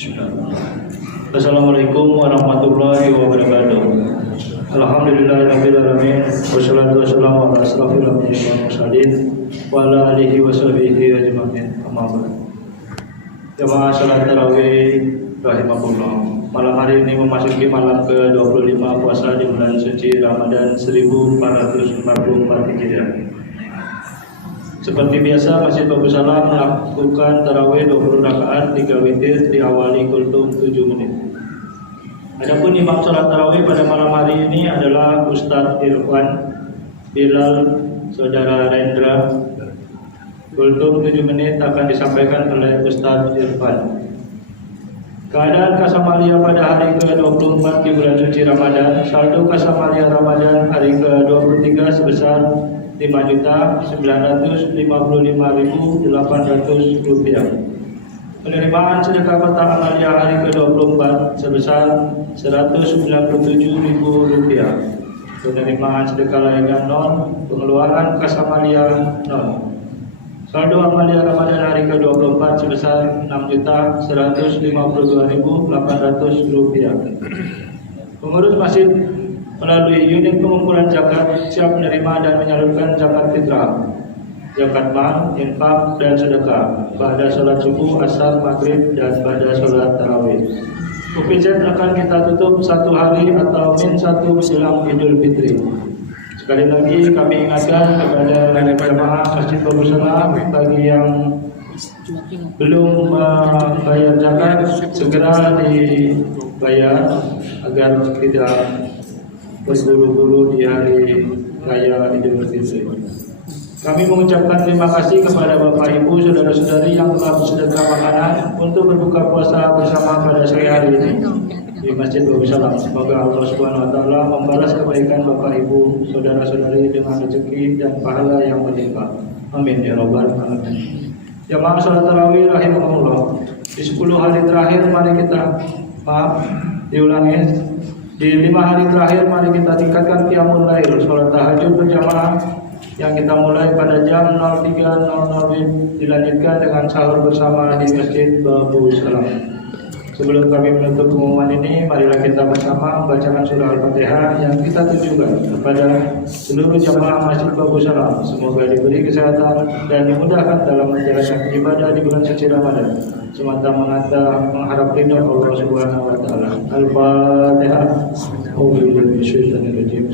Assalamualaikum warahmatullahi wabarakatuh. Alhamdulillahirabbil alamin wassalatu wassalamu ala asrofil anbiya'i wal mursalin wa ala alihi washabihi ajma'in. Amma ba'd. Jamaah salat tarawih rahimakumullah. Malam hari ini memasuki malam ke-25 puasa di bulan suci Ramadan 1444 Hijriah. Seperti biasa, Masjid Bagus Salam melakukan tarawih 20 rakaat 3 witir diawali kultum 7 menit. Adapun imam salat tarawih pada malam hari ini adalah Ustadz Irfan Bilal Saudara Rendra. Kultum 7 menit akan disampaikan oleh Ustadz Irfan. Keadaan kasamalia pada hari ke-24 di bulan suci Ramadan, saldo kasamalia Ramadan hari ke-23 sebesar Rp5.955.800. Penerimaan sedekah kotak amalia hari ke-24 sebesar Rp197.000. Penerimaan sedekah lainnya non, pengeluaran kas amalia non. Saldo amalia Ramadan hari ke-24 sebesar Rp6.152.800. Pengurus masjid melalui unit pengumpulan zakat siap menerima dan menyalurkan zakat fitrah, zakat mal, infak, dan sedekah pada sholat subuh, asar, maghrib, dan pada sholat tarawih. UPZ akan kita tutup 1 hari atau min 1 menjelang Idul Fitri. Sekali lagi kami ingatkan kepada jemaah Masjid Bagus Salam, bagi yang belum bayar zakat segera dibayar agar tidak berburu-buru di hari raya Idul Fitri. Kami mengucapkan terima kasih kepada Bapak Ibu, saudara-saudari yang telah bersedekah makanan untuk berbuka puasa bersama pada sore hari ini di Masjid Bagus Salam. Semoga Allah Subhanahu wa taala membalas kebaikan Bapak Ibu, saudara-saudari dengan rezeki dan pahala yang berlimpah. Amin ya rabbal alamin. Jamaah salat tarawih rahimahullah. Di 10 hari terakhir diulangi. Di 5 hari terakhir mari kita tingkatkan qiyamul lail, sholat tahajud berjamaah yang kita mulai pada jam 03.00 dilanjutkan dengan sahur bersama di Masjid Bagus Salam. Sebelum kami menutup pengumuman ini, marilah kita bersama membacakan surah Al-Fatihah yang kita tujukan kepada seluruh jamaah Masjid Bagus Salam. Semoga diberi kesehatan dan dimudahkan dalam menjalankan ibadah di bulan suci Ramadan, semata-mata mengharap ridha Allah Subhanahu wa taala. Al-Fatihah. Bismillahirrahmanirrahim.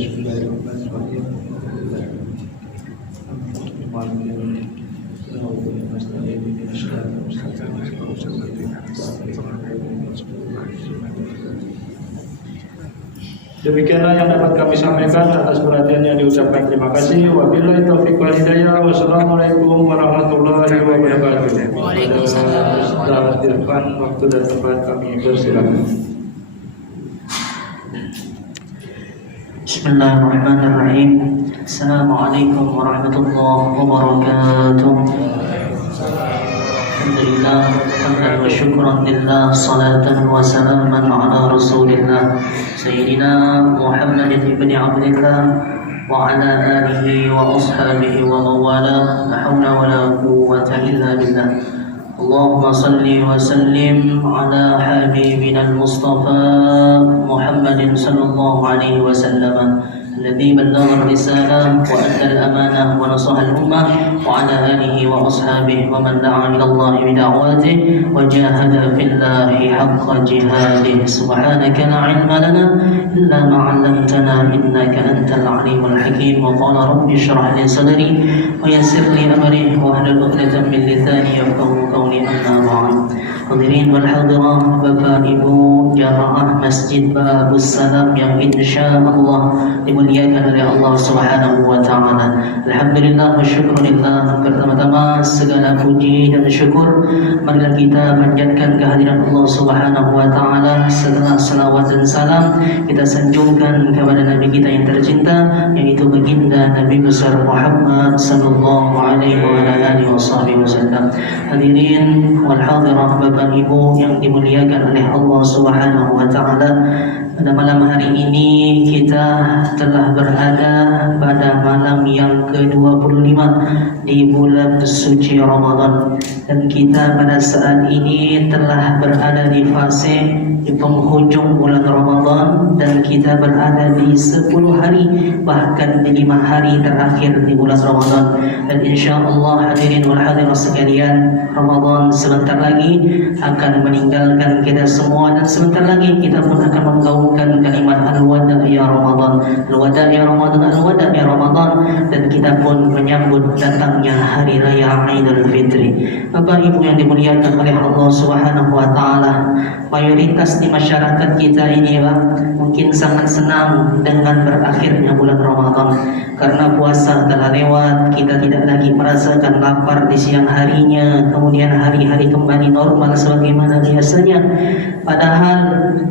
Demikianlah yang dapat kami sampaikan. Atas perhatiannya diucapkan terima kasih. Wabillahi taufiq wal hidayah. Wassalamualaikum warahmatullahi wabarakatuh. Waalaikumsalam. Irfan, waktu dan tempat kami persilakan. Bismillahirrahmanirrahim. Assalamualaikum warahmatullahi wabarakatuh. Alhamdulillah, hamdan wa syukran lillah, salatan wa salaman ala rasulillah Sayyidina Muhammad ibn Abdillah wa ala alihi wa ashabihi wa mawala. La hawla wa la quwwata illa billah. Allahumma salli wa sallim ala habibina al-Mustafa Muhammadin sallallahu alaihi wasallam الذي بلغ الرسالة وأدى الأمانة ونصح الأمة وعلى آله وأصحابه ومن دعا إلى الله بدعواته وجاهد في الله حق جهاده. سبحانك لا علم لنا إلا ما علمتنا إنك أنت العليم الحكيم. وقال رب اشرح لي صدري ويسر لي أمري واحلل عقدة من لساني يفقهوا قولي. أما بعد. Hadirin wal hadirat, Bapak Ibu jamaah Masjid Bagus Salam yang insyaallah dimuliakan oleh Allah Subhanahu wa taala. Alhamdulillah wa syukurillah. Pertama-tama segala puji dan syukur marilah kita panjatkan kehadiran Allah Subhanahu wa taala. Segala salawat dan salam kita sanjungkan kepada Nabi kita yang tercinta, yaitu baginda Nabi besar Muhammad sallallahu alaihi wasallam. Hadirin wal hadirat, Bapak Ibu yang dimuliakan oleh Allah Subhanahu wa taala, Pada malam hari ini kita telah berada pada malam yang ke-25 di bulan suci Ramadan, dan kita pada saat ini telah berada di fase di penghujung bulan Ramadan, dan kita berada di 10 hari bahkan di 5 hari terakhir di bulan Ramadan. Dan insyaallah hadirin wal hadirat sekalian, Ramadan sebentar lagi akan meninggalkan kita semua, dan sebentar lagi kita pun akan menggaungkan kalimat al-wada ya Ramadan, al-wada ya Ramadan, al-wada ya Ramadan, dan kita pun menyambut datangnya hari raya Idul Fitri. Bapak Ibu yang dimuliakan oleh Allah Subhanahu wa taala, mayoritas di masyarakat kita ini Pak mungkin sangat senang dengan berakhirnya bulan Ramadan, karena puasa telah lewat, kita tidak lagi merasakan lapar di siang harinya, kemudian hari-hari kembali normal sebagaimana biasanya. Padahal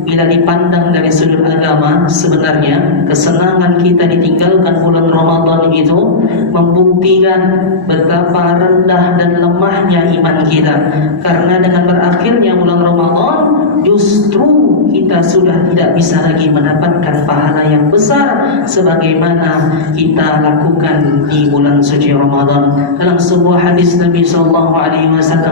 bila dipandang dari sudut agama, sebenarnya kesenangan kita ditinggalkan bulan Ramadan itu membuktikan betapa rendah dan lemahnya iman kita. Karena dengan berakhirnya bulan Ramadan, justru kita sudah tidak bisa lagi mendapatkan pahala yang besar sebagaimana kita lakukan di bulan suci Ramadan. Dalam sebuah hadis Nabi SAW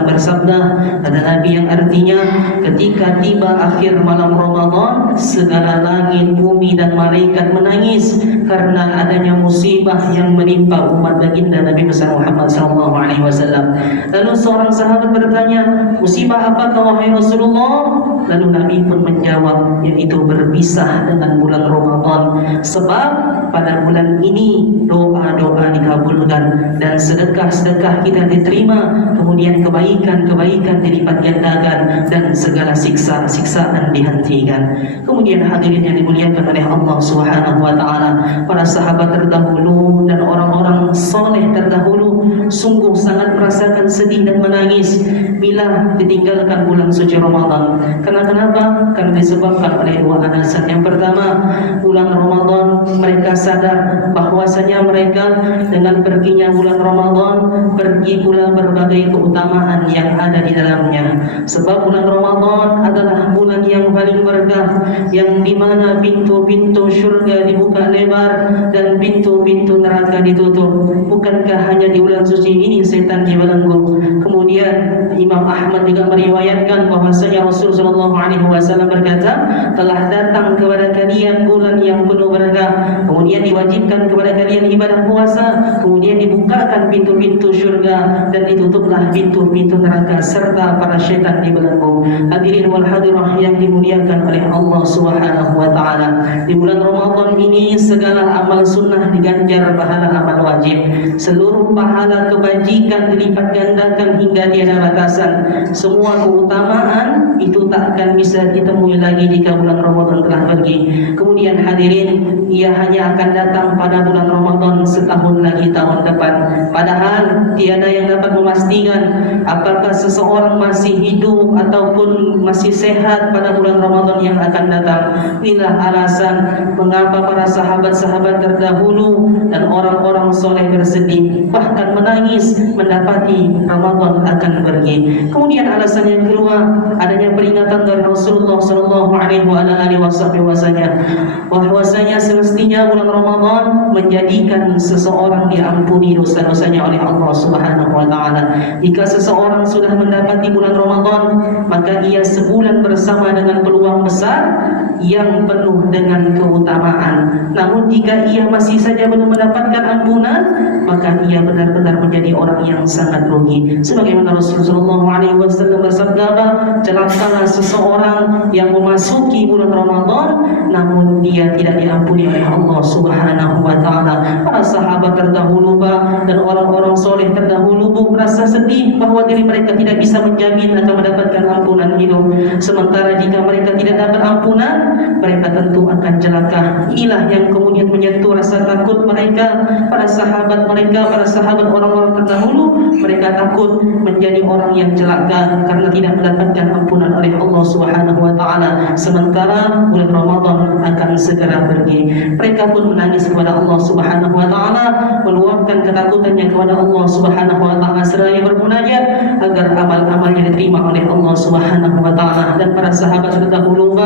bersabda, kata Nabi yang artinya, ketika tiba akhir malam Ramadan, segala langit, bumi dan malaikat menangis karena adanya musibah yang menimpa umat baginda Nabi besar Muhammad SAW. Lalu seorang sahabat bertanya, musibah apakah wahai Rasulullah? Lalu Nabi pun menjawab, yaitu berpisah dengan bulan Ramadan. Sebab pada bulan ini doa-doa dikabulkan dan sedekah-sedekah kita diterima, kemudian kebaikan-kebaikan dilipat gandakan dan segala siksa-siksaan dihentikan. Kemudian hadirin yang dimuliakan oleh Allah Subhanahu wa taala, para sahabat terdahulu dan orang-orang soleh terdahulu sungguh sangat merasakan sedih dan menangis bila ditinggalkan bulan suci Ramadan. Kenapa? Karena disebabkan oleh dua alasan. Yang pertama, bulan Ramadan mereka sadar bahwasanya mereka dengan perginya bulan Ramadan pergi pula berbagai keutamaan yang ada di dalamnya. Sebab bulan Ramadan adalah bulan yang paling berkah, yang dimana pintu-pintu syurga dibuka lebar dan pintu-pintu neraka ditutup. Bukankah hanya di bulan suci ini setan dibelenggu? Kemudian Imam Ahmad juga meriwayatkan bahwasanya Rasulullah SAW berkata, telah datang kepada kalian bulan yang penuh berkah, kemudian diwajibkan kepada kalian ibadah puasa, kemudian dibukakan pintu-pintu syurga dan ditutuplah pintu-pintu neraka serta para syaitan dibelenggu. Hadirin wal hadirah yang dimuliakan oleh Allah Subhanahu wa taala, di bulan Ramadan ini segala amal sunnah diganjar pahala amal wajib, seluruh pahala kebajikan dilipat gandakan hingga tiada batasan. Semua keutamaan itu tak akan bisa ditemui lagi jika bulan Ramadan telah pergi. Kemudian hadirin, ia hanya akan datang pada bulan Ramadan setahun lagi tahun depan. Padahal tiada yang dapat memastikan apakah seseorang masih hidup ataupun masih sehat pada bulan Ramadan yang akan datang. Inilah alasan mengapa para sahabat-sahabat terdahulu dan orang-orang soleh bersedih, bahkan menangis mendapati Ramadan akan pergi. Kemudian alasan yang kedua, adanya peringatan dari Rasulullah SAW bahwasanya semestinya bulan Ramadan menjadikan seseorang diampuni dosa-dosanya oleh Allah Subhanahu wa taala. Jika seseorang sudah mendapati bulan Ramadan, maka ia sebulan bersama dengan peluang besar yang penuh dengan keutamaan. Namun jika ia masih saja belum mendapatkan ampunan, maka ia benar-benar menjadi orang yang sangat rugi. Sebagaimana Rasulullah SAW bersabda, celakalah seseorang yang memasuki bulan Ramadan namun dia tidak diampuni oleh Allah Subhanahu wa taala. Para sahabat terdahulu dan orang-orang soleh terdahulu merasa sedih bahwa diri mereka tidak bisa menjamin akan mendapatkan ampunan itu. Sementara jika mereka tidak dapat ampunan, mereka tentu akan celaka. Inilah yang kemudian menyentuh rasa takut mereka, para sahabat mereka, para sahabat orang-orang terdahulu. Mereka takut menjadi orang yang celaka karena tidak mendapatkan ampunan oleh Allah Subhanahu wa taala, sementara bulan Ramadan akan segera pergi. Mereka pun menangis kepada Allah Subhanahu wa taala, meluapkan ketakutannya kepada Allah Subhanahu wa taala seraya bermunajat agar amal-amalnya diterima oleh Allah Subhanahu wa taala. Dan para sahabat terdahulu,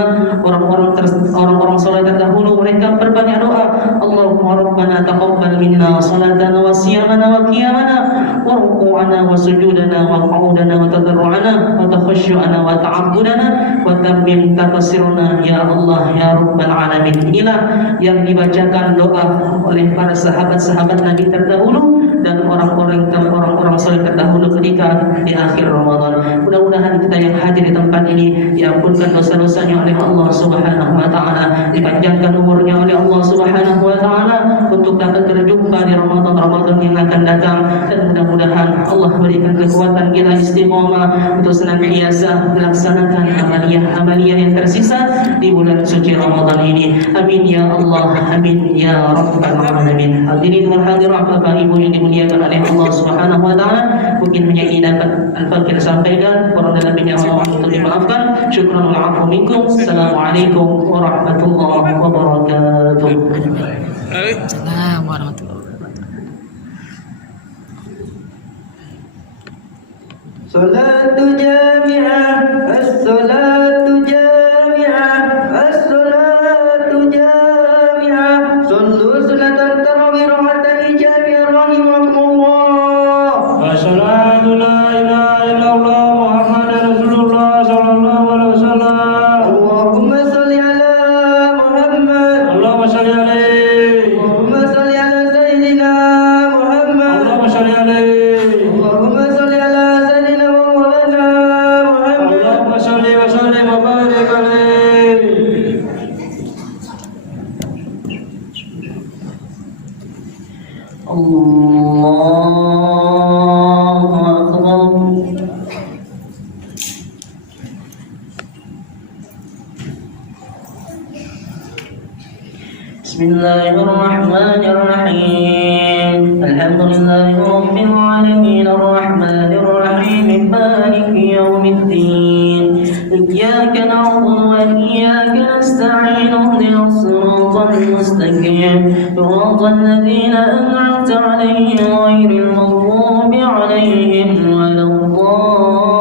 orang-orang saleh terdahulu, mereka berbanyak doa. Allahumma rabbana taqabbal minna salatana wa siyamana wa qiyamana wa ruku'ana wa sujudana wa qu'udana wa tadarru'ana wa takhashu'ana wa ta'abbudana wa tammim taqsiruna ya Allah ya rabbal alamin. Inilah yang dibacakan doa oleh para sahabat-sahabat Nabi terdahulu dan orang-orang saleh terdahulu ketika di akhir Ramadan. Mudah-mudahan kita yang hadir di tempat ini diampunkan dosa-dosanya oleh Allah Subhanahu wa taala, dipanjangkan umurnya oleh Allah Subhanahu wa taala untuk dapat berjumpa di Ramadan yang akan datang, dan mudah-mudahan Allah berikan kekuatan kita istiqomah untuk senantiasa melaksanakan amaliyah yang tersisa di bulan suci Ramadan ini. Amin ya Allah, amin ya rabbal alamin. Hadirin wal hadirat, Bapak Ibu yang dimuliakan oleh Allah Subhanahu wa taala, mungkin hanya ini dapat Al-Fakir sampaikan, kurang dan lebihnya mohon untuk dimaafkan. Syukran wa afu minkum. Assalamualaikum warahmatullahi wabarakatuh. Assalamualaikum warahmatullahi wabarakatuh. Salatu jami'ah, as-salatu jami'ah, as-salatu jami'ah. Sallu salatan tarawih rahmatan jami'ah rahimakumullah. Assalatu la ilaha illallah Muhammadur Rasulullah sallallahu alaihi wasallam. Allahumma salli ala Muhammad. Allahumma shalli alaihi. Allahumma salli ala Sayyidina Muhammad. Allahumma shalli alaihi. Allahumma salli ala Sayyidina wa Maulana Muhammad. Allahumma shalli wa sallim wa barik alaihi. Allahu akbar. Bismillahirrahmanirrahim. Alhamdulillahi rabbil alamin arrahmanir rahim maliki yaumiddin. Iyyaka na'budu wa iyyaka nasta'in ihdinas siratal mustaqim siratal ladzina an'amta 'alaihim ghairil maghdubi 'alaihim waladdallin.